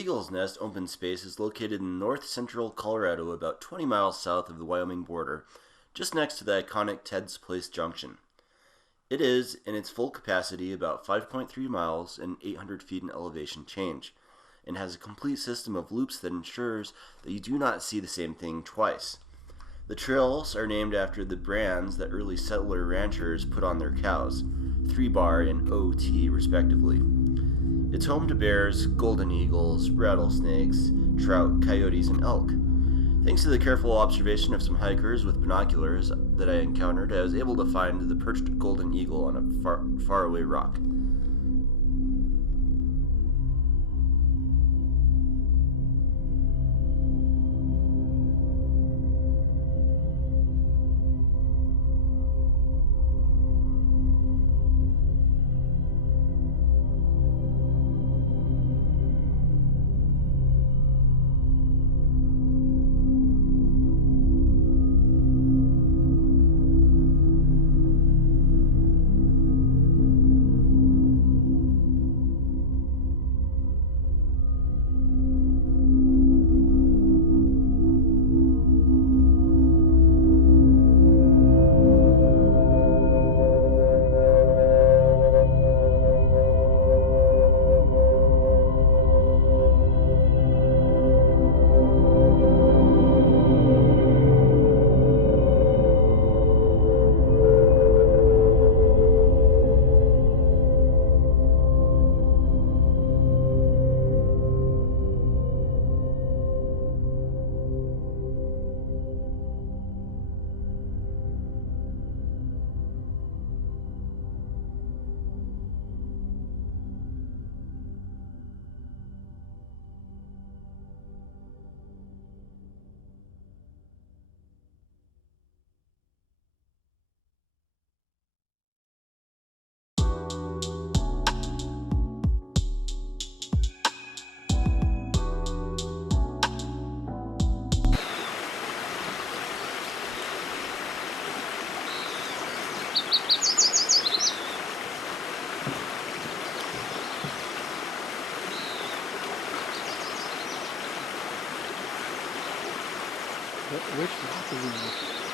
Eagle's Nest Open Space is located in north-central Colorado, about 20 miles south of the Wyoming border, just next to the iconic Ted's Place Junction. It is, in its full capacity, about 5.3 miles and 800 feet in elevation change, and has a complete system of loops that ensures that you do not see the same thing twice. The trails are named after the brands that early settler ranchers put on their cows, 3-Bar and OT respectively. It's home to bears, golden eagles, rattlesnakes, trout, coyotes, and elk. Thanks to the careful observation of some hikers with binoculars that I encountered, I was able to find the perched golden eagle on a faraway rock. Which rock is in this?